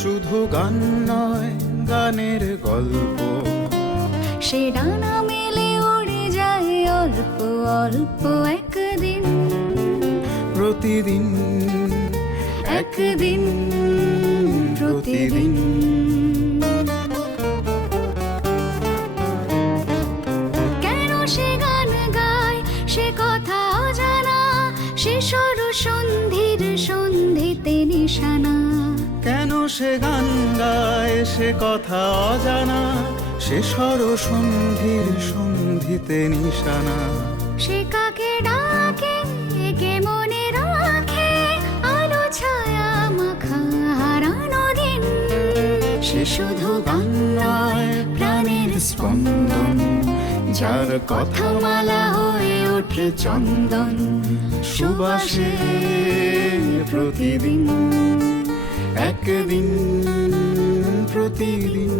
শুধু গান নয়, গানের গল্প। সে ডানা মেলে উড়ে যায় অল্প অল্প একদিন, প্রতিদিন একদিন প্রতিদিন। কেন সে গান গায় সে কথা অজানা, সে সর সন্ধির সন্ধিতে নিশানা। কেন সে গান গায় সে কথা অজানা, সে স্বর সন্ধির সন্ধিতে নিশানা। সে কাকে ডাকে কে মনে রাখে, আলো ছায়া মাখা হারানো দিন। সে শুধু গান নয়, প্রাণের স্পন্দন, যার কথা মালা হয়ে ওঠে চন্দন, সুবাসে প্রতিদিন, একদিন প্রতিদিন।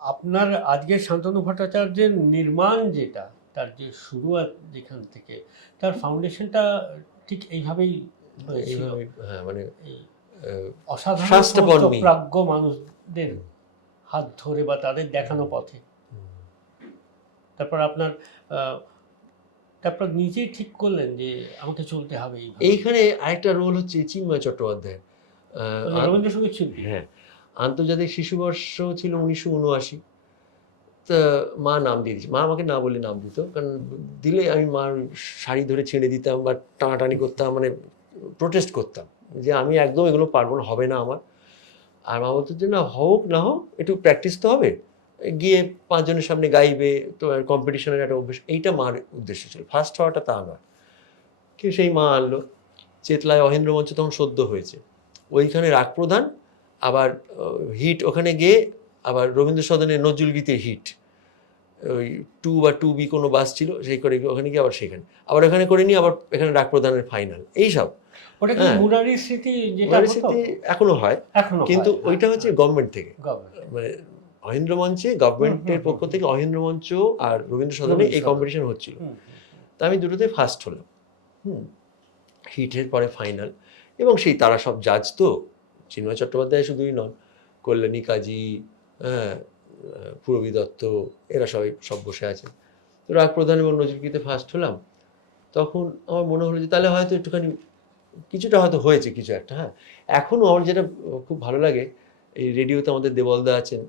আপনার আজকের শান্তনু ভট্টাচার্যের নির্মাণ যেটা, তার যে শুরুয়াত যেখান থেকে, তার ফাউন্ডেশনটা ঠিক এইভাবেই হয়েছিল। হ্যাঁ, মানে এই Trust অসাধারণ upon me. প্রাজ্ঞ মানুষদের হাত ধরে বা তাদের দেখানো পথে। তারপর আপনার তারপর নিজেই ঠিক করলেন যে আমাকে চলতে হবে এইভাবে। এইখানে আরেকটা রোল হচ্ছে চিন্ময় চট্টোপাধ্যায়। রবীন্দ্রসঙ্গীত শিল্পী। হ্যাঁ, আন্তর্জাতিক শিশুবর্ষ ছিল 1979। তা মা নাম দিয়ে দিচ্ছে, মা আমাকে না বলে নাম দিত, কারণ দিলে আমি মার শাড়ি ধরে ছেড়ে দিতাম বা টানাটানি করতাম, মানে প্রোটেস্ট করতাম যে আমি একদম এগুলো পারবো না, হবে না আমার। আর মা বলতো যে না, হোক না হোক একটু প্র্যাকটিস তো হবে, গিয়ে 5 জনের সামনে গাইবে, তো কম্পিটিশনের একটা অভ্যেস, এইটা মার উদ্দেশ্য ছিল। ফার্স্ট হওয়াটা তা নয়। কিন্তু সেই মা আনলো। চেতলায় অহেন্দ্র মঞ্চ তখন সদ্য হয়েছে, ওইখানে রাগ প্রধান, আবার হিট ওখানে গিয়ে আবার রবীন্দ্র সদনের নজরুল গীতির হিট, ওই 2 বা 2B কোনো বাস ছিল, সেই করে ওখানে গিয়ে আবার সেখানে আবার ওখানে করে নিয়ে আবার এখানে রাগ প্রধানের ফাইনাল, এইসব। ওটা কি মুরারির স্মৃতি যেটা মুরারির হতো? স্মৃতি এখনো হয়, এখনো কিন্তু হয়, ওইটা হচ্ছে গভর্নমেন্ট থেকে, গভর্নমেন্ট। মানে অহেন্দ্র মঞ্চে গভর্নমেন্টের পক্ষ থেকে অহেন্দ্র মঞ্চ আর রবীন্দ্র সদনে এই কম্পিটিশন হচ্ছিল। তা আমি দুটোতে ফার্স্ট হলাম। হিটের পরে ফাইনাল, এবং সেই তারা সব জাজ তো, চিন্ময় চট্টোপাধ্যায় শুধুই নন, কল্যাণী কাজী, হ্যাঁ, পূরবী দত্ত, এরা সব বসে আছে। তো রাগ প্রধান এবং নজরুলগীতে ফার্স্ট হলাম। তখন আমার মনে হলো যে তাহলে হয়তো একটুখানি কিছুটা হয়তো হয়েছে, কিছু একটা। হ্যাঁ, এখনও আমার যেটা খুব ভালো লাগে, এই রেডিওতে আমাদের দেবলদা আছেন,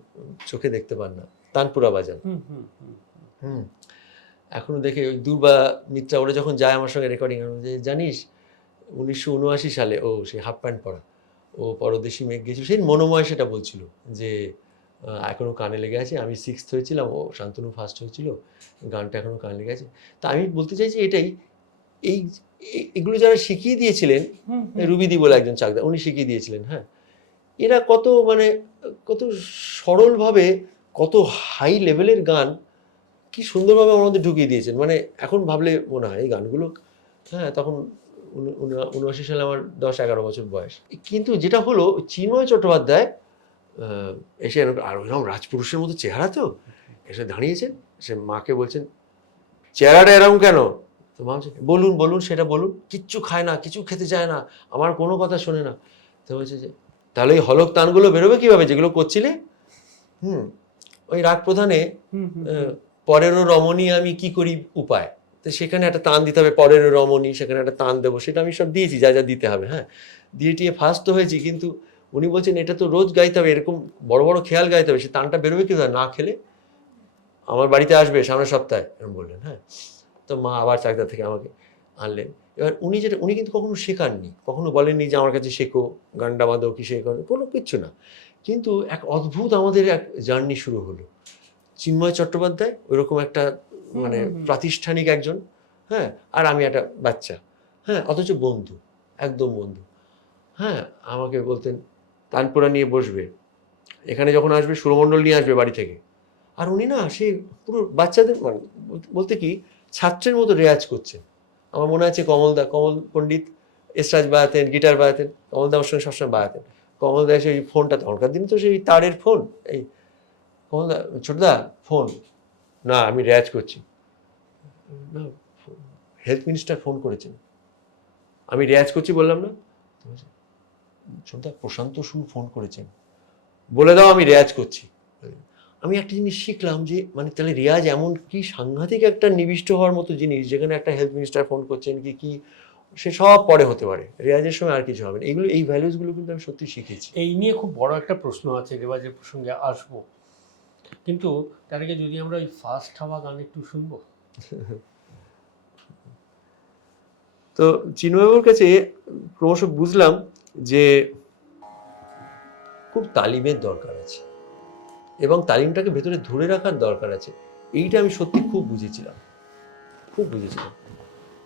চোখে দেখতে পান না, তানপুরা বাজান। এখনও দেখে ওই দুর্বা মিত্রা ওরা যখন যায় আমার সঙ্গে রেকর্ডিং, যে জানিস 1979 সালে ও সেই হাফ প্যান্ট পরা, ও পরদেশি মেঘ গেছিল, সেই মনোময় সেটা বলছিল যে এখনও কানে লেগে আছে, আমি 6th হয়েছিলাম, ও শান্তনু ফার্স্ট হয়েছিল, গানটা এখনও কানে লেগে আছে। তা আমি বলতে চাইছি এটাই, এগুলো যারা শিখিয়ে দিয়েছিলেন, রুবিদি বলে একজন চাকদা, উনি শিখিয়ে দিয়েছিলেন। হ্যাঁ, এরা কত সরলভাবে কত হাই লেভেলের গান কি সুন্দরভাবে আমার মধ্যে ঢুকিয়ে দিয়েছেন। মানে এখন ভাবলে মনে হয় এই গানগুলো, হ্যাঁ, তখন 79 সালে আমার 10-11 বছর বয়স। কিন্তু যেটা হলো, চিন্ময় চট্টোপাধ্যায় এসে আর ওইরকম রাজপুরুষের মতো চেহারা, তো এসে দাঁড়িয়েছেন, সে মাকে বলছেন চেহারাটা এরকম কেন? তো মা বলছে বলুন বলুন, সেটা বলুন। কিচ্ছু খায় না, কিছু খেতে চায় না, আমার কোনো কথা শোনে না। তো বলছে যে তাহলে এই হলক তানগুলো বেরোবে কীভাবে যেগুলো করছিলে? ওই রাগ প্রধানে পরেরও রমণী আমি কি করি উপায়, তো সেখানে একটা টান দিতে হবে, পরেরও রমণী, সেখানে একটা টান দেবো, সেটা আমি সব দিয়েছি, যা যা দিতে হবে। হ্যাঁ, দিয়ে টিয়ে ফার্স্ট তো হয়েছি, কিন্তু উনি বলছেন এটা তো রোজ গাইতে হবে, এরকম বড় বড় খেয়াল গাইতে হবে, সে টানটা বেরোবে কি না খেলে, আমার বাড়িতে আসবে সামনের সপ্তাহে, এরকম বললেন। হ্যাঁ, তো মা আবার চাকদা থেকে আমাকে আনলেন। এবার উনি কিন্তু কখনো শেখাননি, কখনো বলেননি যে আমার কাছে শেখো, গানটা বাঁধো, কি শেখো, কোনো কিচ্ছু না। কিন্তু এক অদ্ভুত আমাদের এক জার্নি শুরু হলো। চিন্ময় চট্টোপাধ্যায় ওইরকম একটা মানে প্রাতিষ্ঠানিক একজন, হ্যাঁ, আর আমি একটা বাচ্চা, হ্যাঁ, অথচ বন্ধু, একদম বন্ধু। হ্যাঁ, আমাকে বলতেন তানপুরা নিয়ে বসবে, এখানে যখন আসবে সুরমণ্ডল নিয়ে আসবে বাড়ি থেকে, আর উনি না সে পুরো বাচ্চাদের মানে বলতে কি ছাত্রের মতো রেয়াজ করছেন। আমার মনে আছে কমল পণ্ডিত এসরাজ বাজাতেন, গিটার বাজাতেন, কমলদা আমার সঙ্গে সবসময় বাজাতেন। কমলদা এসে ওই ফোনটা, তখনকার দিনে তো সেই তারের ফোন, এই কমলদা, ছোটদা ফোন, না আমি রেয়াজ করছি, না হেলথ মিনিস্টার ফোন করেছেন, আমি রেয়াজ করছি বললাম না, ছোটদা প্রশান্ত সুর ফোন করেছেন, বলে দাও আমি রেয়াজ করছি। আমি একটা জিনিস শিখলাম যে মানে তাহলে রেয়াজ এমন কি সাংঘাতিক একটা নিবিষ্ট হওয়ার মতো জিনিস, যেখানে একটা হেলথ মিনিস্টার ফোন করছেন কি সে সব পরে হতে পারে, রেয়াজের সময় আর কিছু হবে না। এগুলো, এই ভ্যালুসগুলো কিন্তু আমি সত্যি শিখেছি। এই নিয়ে খুব বড় একটা প্রশ্ন আছে, রেওয়াজের প্রসঙ্গে আসবো, কিন্তু তার আগে যদি আমরা ওই ফার্স্ট হাওয়া গান একটু শুনবো। তো চিন্ময়বাবুর কাছে ক্রমশ বুঝলাম যে খুব তালিমের দরকার আছে এবং তালিমটাকে ভেতরে ধরে রাখার দরকার আছে। এইটা আমি সত্যি খুব বুঝেছিলাম।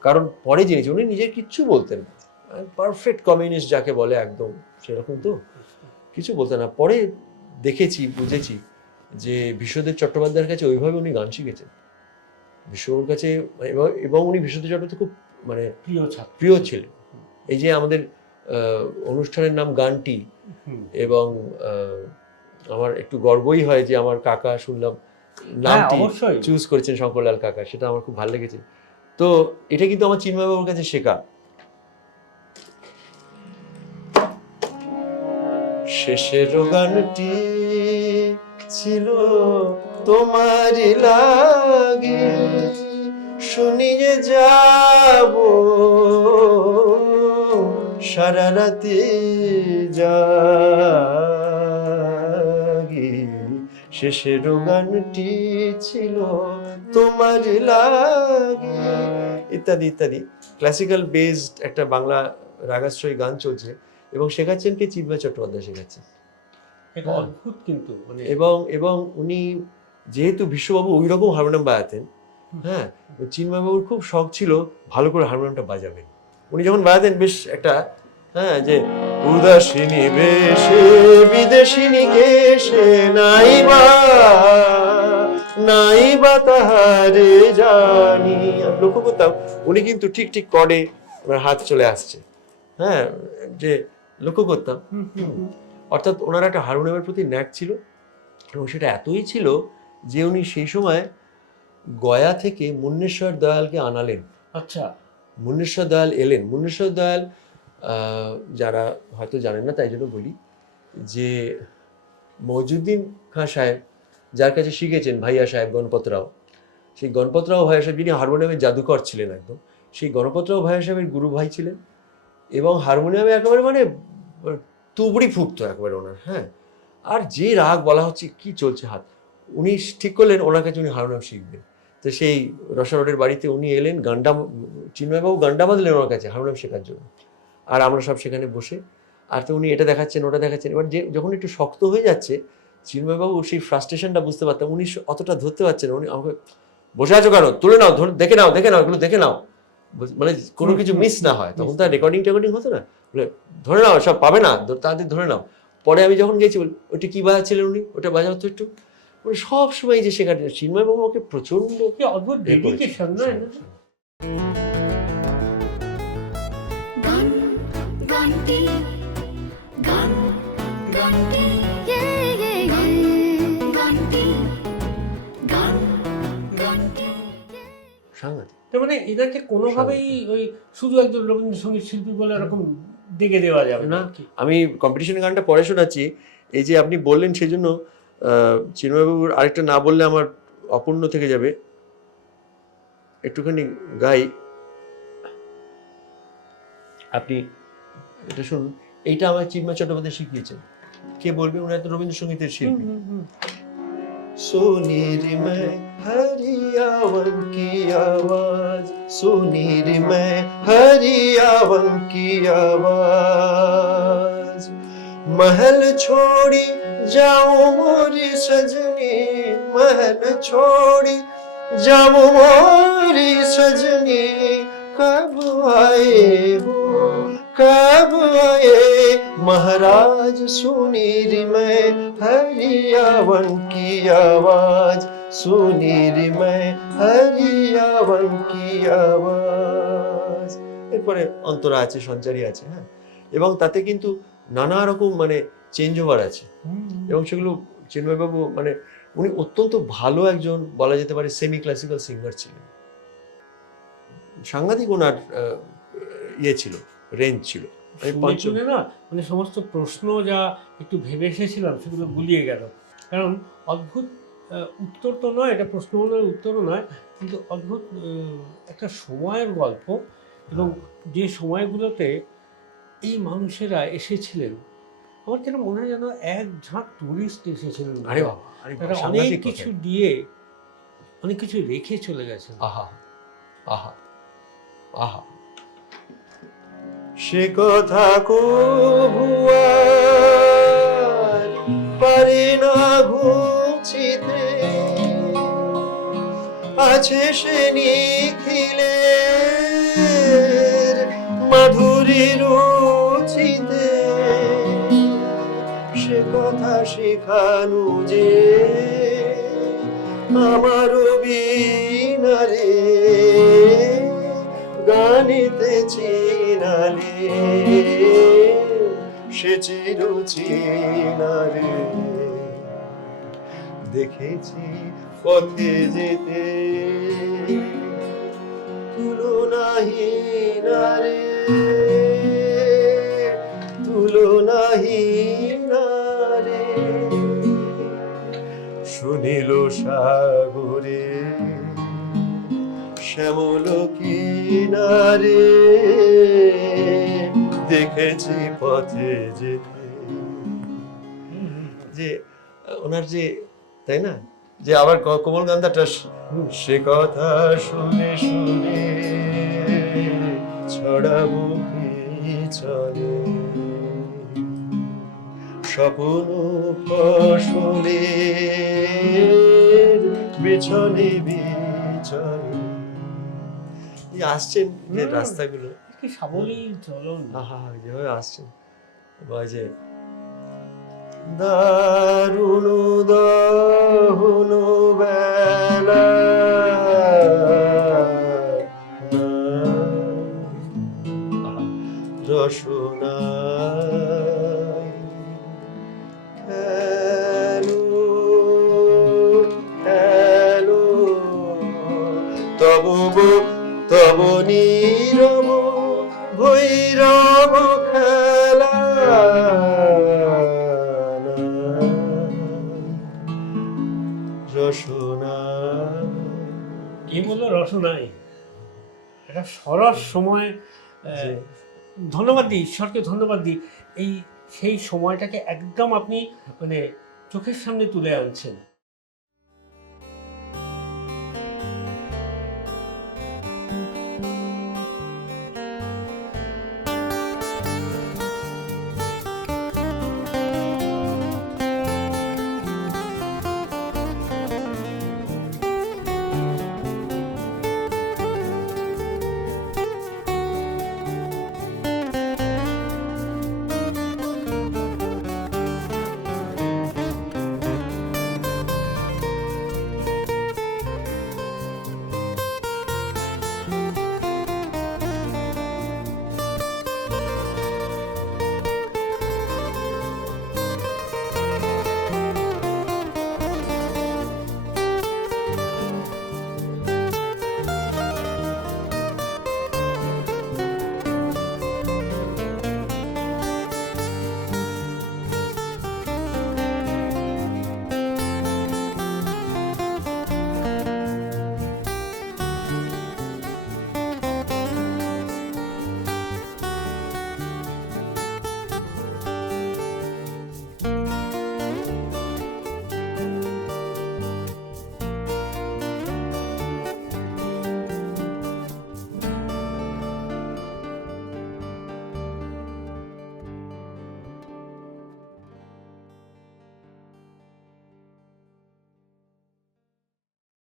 কারণ পরে জেনেছি উনি নিজের কিচ্ছু বলতেন না, পারফেক্ট কমিউনিস্ট যাকে বলে, একদম সেরকম তো কিছু বলতেন না। পরে দেখেছি, বুঝেছি যে বিশ্বদেব চট্টোপাধ্যায়ের কাছে ওইভাবে উনি গান শিখেছেন, বিশ্ববাবুর কাছে, এবং উনি বিশ্বদেব চট্টোপাধ্যায় খুব মানে প্রিয় ছিলেন। এই যে আমাদের অনুষ্ঠানের নাম গানটি, এবং আমার একটু গর্বই হয় যে আমার কাকা শুনলাম নামটি চুজ করেছেন, শঙ্করলাল কাকা, সেটা আমার খুব ভালো লেগেছে। তো এটা কিন্তু আমার চিন্ময়বাবুর কাছে শেখা। শেষের গানটি ছিল তোমারই লাগে, শুনিয়ে যাব সারা রাতে জাগি, শেষের গানটি ছিল তোমারই লাগে, ইত্যাদি ইত্যাদি। ক্লাসিক্যাল বেসড একটা বাংলা রাগাশ্রয়ী গান চলছে, এবং শেখাচ্ছেন কে? চিন্ময় চট্টোপাধ্যায় শেখাচ্ছেন। অদ্ভুত কিন্তু এবং উনি যেহেতু বিশ্ববাবু ওই রকম হারমোনিয়াম বাজাতেন, হ্যাঁ, চিন্ময়বাবুর খুব শখ ছিল ভালো করে হারমোনিয়ামটা বাজাবেন। উনি যখন বাজাতেন বেশ একটা, হ্যাঁ, যে উদাসিনী বেশে বিদেশিনী কেশে নাইবা তাহারে জানি, লক্ষ্য করতাম উনি কিন্তু ঠিক ঠিক কর্ডে ওনার হাত চলে আসছে, হ্যাঁ, যে লক্ষ্য করতাম। অর্থাৎ ওনার একটা হারমোনিয়ামের প্রতি ন্যাক ছিল, এবং সেটা এতই ছিল যে উনি সেই সময় গয়া থেকে মুন্নেশ্বর দয়ালকে আনালেন। আচ্ছা, মুন্নেশ্বর দয়াল এলেন। মুন্নেশ্বর দয়াল যারা হয়তো জানেন না তাই জন্য বলি, যে মইজুদ্দিন খাঁ সাহেব যার কাছে শিখেছেন ভাইয়া সাহেব গণপতরাও, সেই গণপতরাও ভাইয়া সাহেব যিনি হারমোনিয়ামের জাদুকর ছিলেন একদম, সেই গণপতরাও ভাইয়া সাহেবের গুরু ভাই ছিলেন, এবং হারমোনিয়ামে একেবারে মানে তুবড়ি ফুটতো একেবারে ওনার, হ্যাঁ। আর যে রাগ বলা হচ্ছে কি চলছে হাত, উনি ঠিক করলেন ওনার কাছে উনি হারমোনিয়াম শিখবেন। তো সেই রসা রোডের বাড়িতে উনি এলেন, গান্ডা, চিন্ময়বাবু গান্ডা বাঁধলেন ওনার কাছে হারমোনিয়াম শেখার জন্য, আর আমরা সব সেখানে বসে, আর তো উনি এটা দেখাচ্ছেন ওটা দেখাচ্ছেন। এবার যে যখন একটু শক্ত হয়ে যাচ্ছে, চিন্ময়বাবু সেই ফ্রাস্ট্রেশনটা বুঝতে পারতাম, উনি অতটা ধরতে পারছেন না, উনি আমাকে বসে আছো কেন, তুলে নাও, দেখে নাও এগুলো দেখে নাও, মানে কোনো কিছু মিস না হয়। তখন তো রেকর্ডিং হতো না, বলে ধরে নাও সব পাবে না, তাদের ধরে নাও। পরে আমি যখন গেছি ওটা কি বাজাচ্ছিলেন উনি, ওটা বাজাও তো একটু, মানে সব সময় যে শেখাতে চিন্ময়বাবু আমাকে প্রচন্ড অদ্ভুত ডেডিকেশন না। গান গানটি গান গানটি গানটি গান গানটি সাংঘাতিক। তার মানে এদেরকে কোনোভাবেই ওই শুধু একজন রবীন্দ্রসঙ্গীত শিল্পী বলে এরকম দেখে দেওয়া যাবে না। আমি কম্পিটিশনের গানটা পরে শোনাচ্ছি, এই যে আপনি বললেন সেই জন্য চিন্ময়বাবুর আরেকটা না বললে আমার অপূর্ণ থেকে যাবে, একটুখানি গাই, আপনি এটা শুনুন। এইটা আমার চিন্ময় চট্টোপাধ্যায় শিখিয়েছেন। কে বলবে, উনি এত রবীন্দ্রসঙ্গীতের শিল্পী। सुनीर में हरियावन की आवाज, सुनीर में हरियावन की आवाज, महल छोड़ी जाऊं मोरी सजनी, महल छोड़ी जाऊं मोरी सजनी, कब आए हो कब आए महाराज, सुनीर में हरियावन की आवाज, सुनीर में हरियावन की आवाज। এরপরে অন্তরা আছে, সঞ্চারী আছে, হ্যাঁ, এবং তাতে কিন্তু নানা রকম মানে চেঞ্জ ওভার আছে, এবং সেগুলো চিন্ময়বাবু মানে উনি অত্যন্ত ভালো একজন বলা যেতে পারে সেমি ক্লাসিক্যাল সিঙ্গার ছিলেন। সাংঘাতিক ওনার ইয়ে ছিল, রেঞ্জ ছিল। শুনে না মানে সমস্ত প্রশ্ন যা একটু ভেবে এসেছিলাম সেগুলো গুলিয়ে গেল। কারণ অদ্ভুত উত্তর তো নয়, এটা প্রশ্নগুলোর উত্তরও নয়, কিন্তু অদ্ভুত একটা সময়ের গল্প, এবং যে সময়গুলোতে এই মানুষেরা এসেছিলেন, আমার যেন মনে হয় যেন এক ঝাঁক টুরিস্ট এসেছিলেন। আরে বাবা, তারা অনেক কিছু দিয়ে অনেক কিছু রেখে চলে গেছেন। আহা আহা আহা, সে কথা কবু আর পারি না ঘুচিতে, আছে সে নিখিলের মাধুরী রুচিতে, সে কথা শেখানো যে আমার বিনারে গানিতে চিনালে, সে চির চিনারে দেখেছি পথে যেতে, তুলনাহীন রে, তুলনাহীন রে, শুনিল সাগরে শ্যামল কিনারে, দেখেছি পথে যেতে। যে ওনার যে, তাই না, যে আবার কোমল গান্ধাটা, সে কথা শুনে শুনে ছড়াবো পিছনে, স্বপ্ন ফসলের বিছনে বিছনে আসছেন যে রাস্তাগুলো, কি সাবলীল চলন। আহা যেভাবে আসছেন, যে দারুণ দহন বেলা রসনা তব নীরব ভৈরব খেলা, রসনা কি বললো রসনাই, এটা সরস সময়। ধন্যবাদ দিই ঈশ্বরকে, ধন্যবাদ দিই এই সেই সময়টাকে একদম আপনি মানে চোখের সামনে তুলে আনছেন।